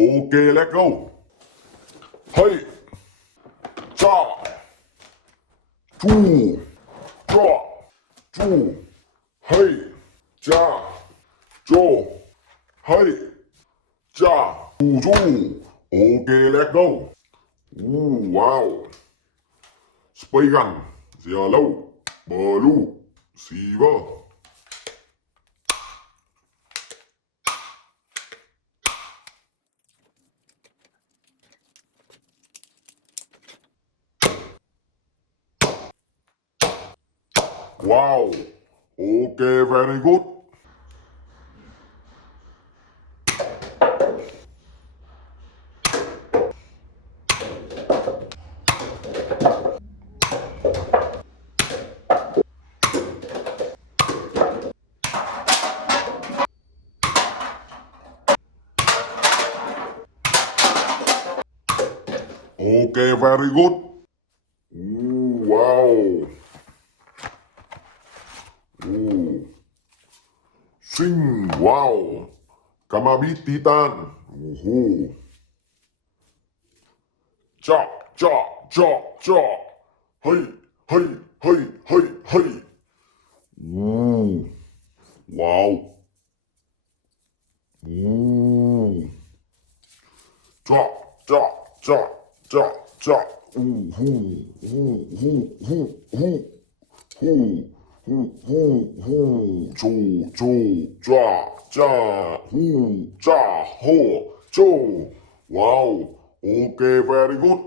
Okay, let go. Hey, cha, two, cha, two, hey, cha, cho, hey, cha, two. Okay, let go. Ooh, wow. Spray gun, yellow, blue, silver. Wow. Okay, very good. Okay, very good. Ooh, wow. Ooh. Sing, wow. Karambit Titan. Ooh. Cha, cha, cha, cha. Hey, hey, hey, hey, hey. Ooh. Wow. Ooh. Cha, cha, cha, cha, cha. Ooh, ooh, ooh, ooh, ooh, ooh. Chu, chu, cha, cha, cha, ho, chu. Wow. Okay, very good.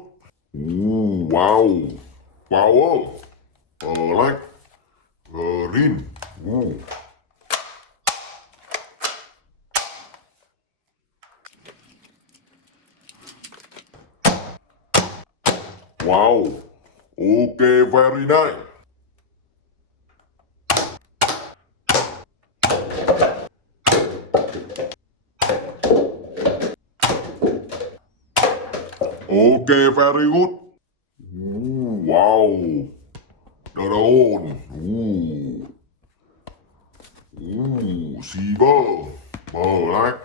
Wow. Power. Like green. Wow. Okay, very nice. Okay, very good. Wow. Drone. Silver. Black.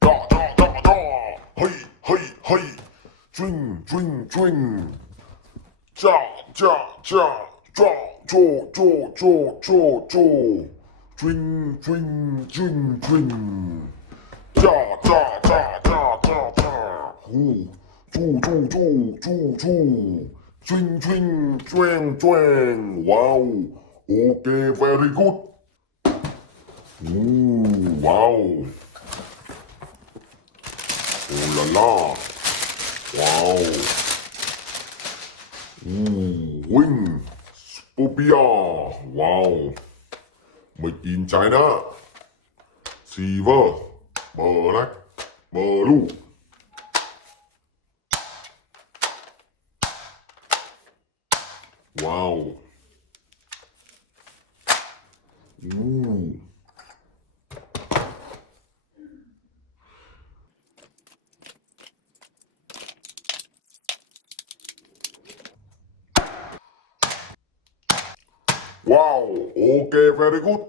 Da, da, da, da. Hey, hey, hey. Swing, swing, swing. Cha, cha, cha. Cha, cho, cho, cho, cho, cho. Swing, swing, swing, swing. Cha, cha, cha, cha, cha, cha. Chu, chu, chu, chu, chu. Swing, swing, swing, swing. Wow. Okay, very good. Wow. Oh la la. Wow. Wing. Spopia. Wow. Made in China. Silver. Black. Blue. Wow. Wow. Okay, very good.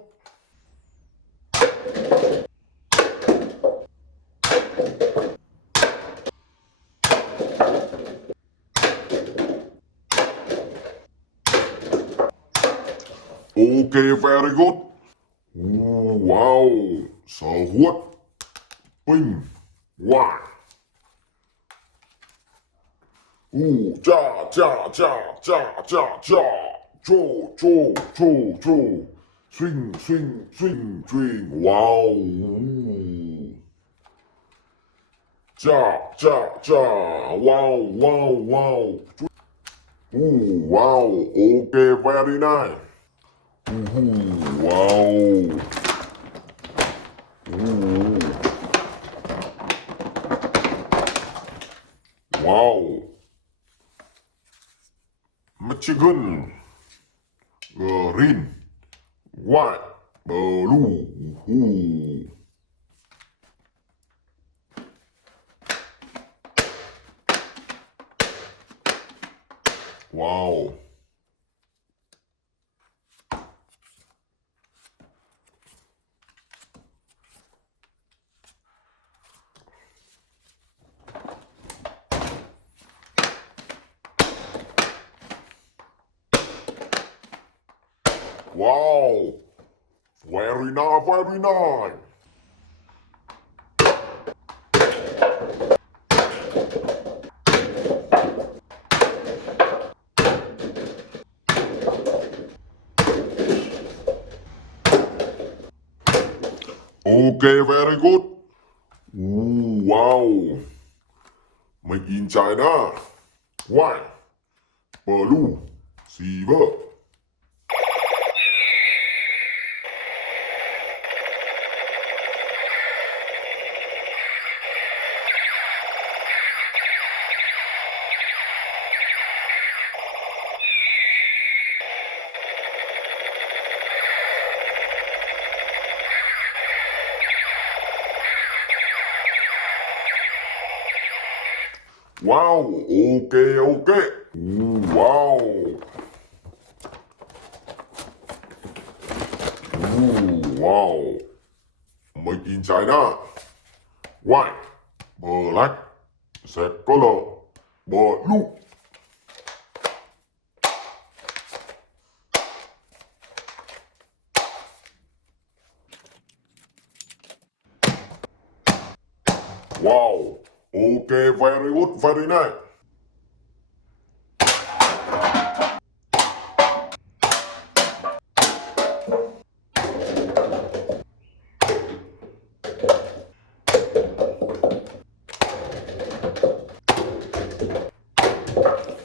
Okay, very good. Wow. So what? Ping. Wow. Cha, cha, cha, cha, cha, cha. Cho, cho, cho, cho. Swing, swing, swing, swing. Wow. Cha, cha, cha. Wow, wow, wow. Wow. Okay, very nice. Wow. Wow. Michigan. Green. White. Blue. Wow. Wow. Very nice, very nice. Okay, very good. Ooh, wow. Made in China. Why? Blue. Silver. Wow, okay, okay. Ooh, wow. Ooh, wow. Made in China. White, black, set color, blue. Wow. Okay, very good, very nice.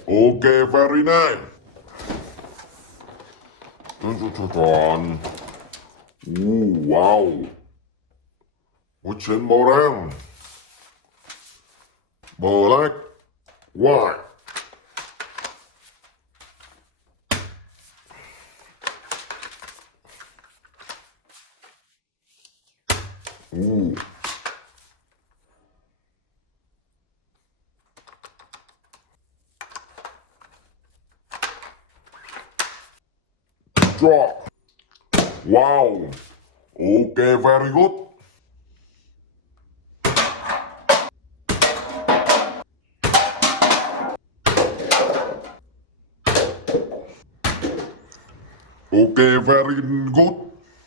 Okay, very nice. Dun. Ooh, wow. Which in brown? Black, white. Ooh. Drop. Wow. Okay, very good. Okay, very good.